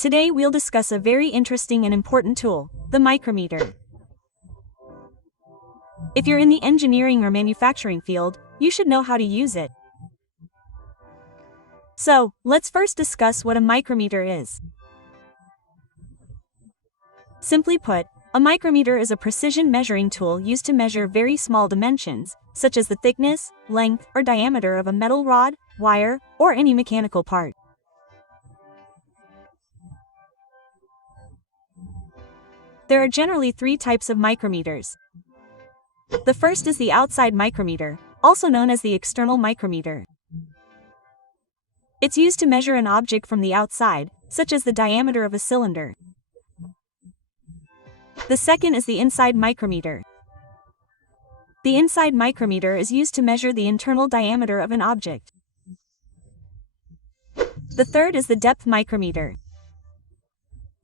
Today we'll discuss a very interesting and important tool, the micrometer. If you're in the engineering or manufacturing field, you should know how to use it. So, let's first discuss what a micrometer is. Simply put, a micrometer is a precision measuring tool used to measure very small dimensions, such as the thickness, length, or diameter of a metal rod, wire, or any mechanical part. There are generally three types of micrometers. The first is the outside micrometer, also known as the external micrometer. It's used to measure an object from the outside, such as the diameter of a cylinder. The second is the inside micrometer. The inside micrometer is used to measure the internal diameter of an object. The third is the depth micrometer.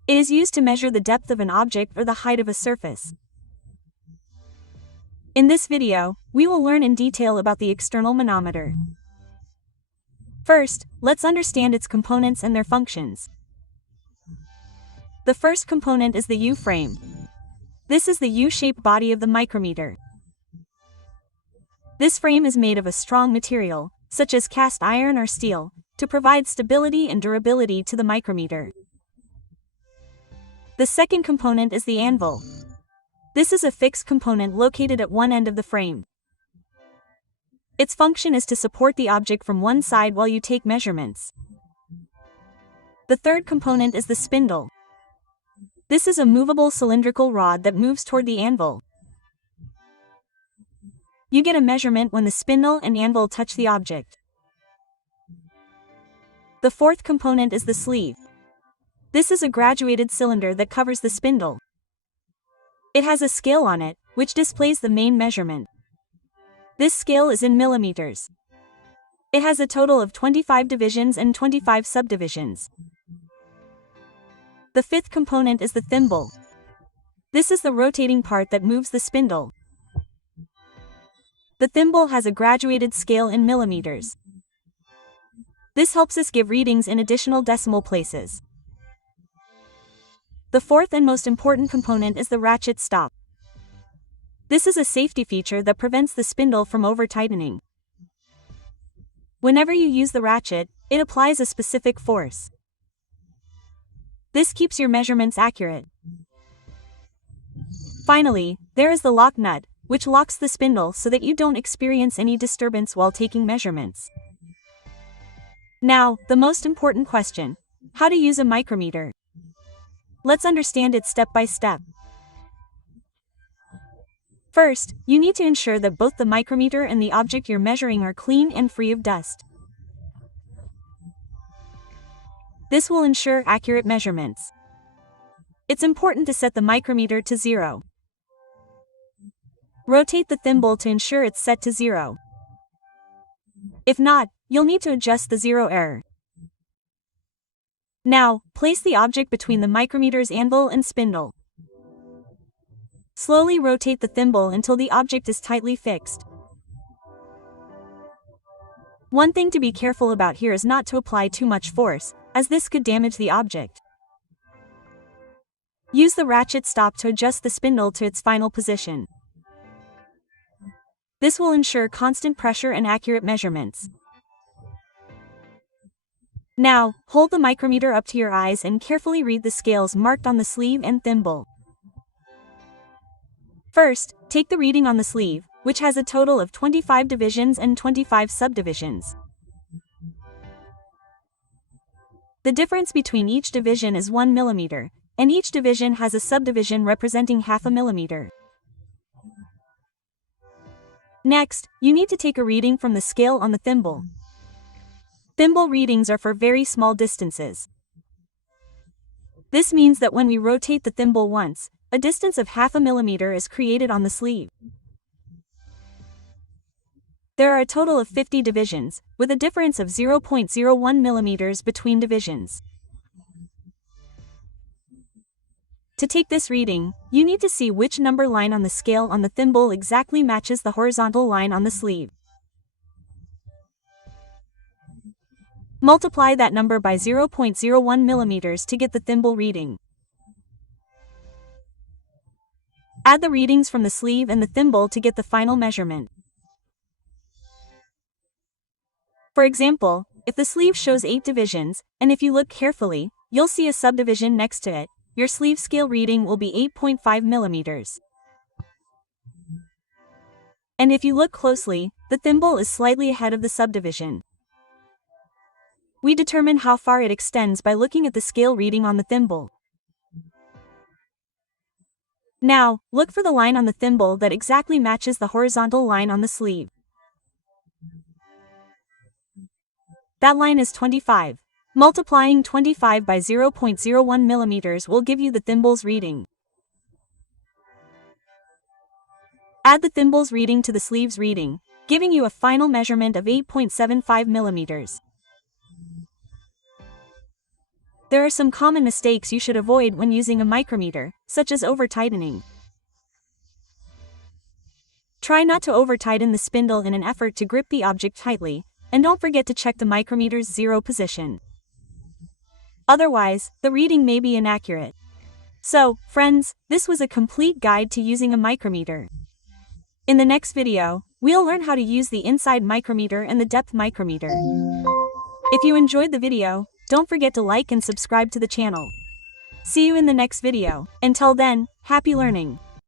It is used to measure the depth of an object or the height of a surface. In this video, we will learn in detail about the external manometer. First, let's understand its components and their functions. The first component is the U-frame. This is the U-shaped body of the micrometer. This frame is made of a strong material, such as cast iron or steel, to provide stability and durability to the micrometer. The second component is the anvil. This is a fixed component located at one end of the frame. Its function is to support the object from one side while you take measurements. The third component is the spindle. This is a movable cylindrical rod that moves toward the anvil. You get a measurement when the spindle and anvil touch the object. The fourth component is the sleeve. This is a graduated cylinder that covers the spindle. It has a scale on it, which displays the main measurement. This scale is in millimeters. It has a total of 25 divisions and 25 subdivisions. The fifth component is the thimble. This is the rotating part that moves the spindle. The thimble has a graduated scale in millimeters. This helps us give readings in additional decimal places. The fourth and most important component is the ratchet stop. This is a safety feature that prevents the spindle from over-tightening. Whenever you use the ratchet, it applies a specific force. This keeps your measurements accurate. Finally, there is the lock nut, which locks the spindle so that you don't experience any disturbance while taking measurements. Now, the most important question: how to use a micrometer. Let's understand it step by step. First, you need to ensure that both the micrometer and the object you're measuring are clean and free of dust. This will ensure accurate measurements. It's important to set the micrometer to 0. Rotate the thimble to ensure it's set to 0. If not, you'll need to adjust the zero error. Now, place the object between the micrometer's anvil and spindle. Slowly rotate the thimble until the object is tightly fixed. One thing to be careful about here is not to apply too much force, as this could damage the object. Use the ratchet stop to adjust the spindle to its final position. This will ensure constant pressure and accurate measurements. Now, hold the micrometer up to your eyes and carefully read the scales marked on the sleeve and thimble. First, take the reading on the sleeve, which has a total of 25 divisions and 25 subdivisions. The difference between each division is 1 millimeter, and each division has a subdivision representing half a millimeter. Next, you need to take a reading from the scale on the thimble. Thimble readings are for very small distances. This means that when we rotate the thimble once, a distance of half a millimeter is created on the sleeve. There are a total of 50 divisions, with a difference of 0.01 millimeters between divisions. To take this reading, you need to see which number line on the scale on the thimble exactly matches the horizontal line on the sleeve. Multiply that number by 0.01 millimeters to get the thimble reading. Add the readings from the sleeve and the thimble to get the final measurement. For example, if the sleeve shows 8 divisions, and if you look carefully, you'll see a subdivision next to it, your sleeve scale reading will be 8.5 millimeters. And if you look closely, the thimble is slightly ahead of the subdivision. We determine how far it extends by looking at the scale reading on the thimble. Now, look for the line on the thimble that exactly matches the horizontal line on the sleeve. That line is 25. Multiplying 25 by 0.01 millimeters will give you the thimble's reading. Add the thimble's reading to the sleeve's reading, giving you a final measurement of 8.75 millimeters. There are some common mistakes you should avoid when using a micrometer, such as over-tightening. Try not to over-tighten the spindle in an effort to grip the object tightly, and don't forget to check the micrometer's zero position. Otherwise, the reading may be inaccurate. So, friends, this was a complete guide to using a micrometer. In the next video, we'll learn how to use the inside micrometer and the depth micrometer. If you enjoyed the video, don't forget to like and subscribe to the channel. See you in the next video. Until then, happy learning!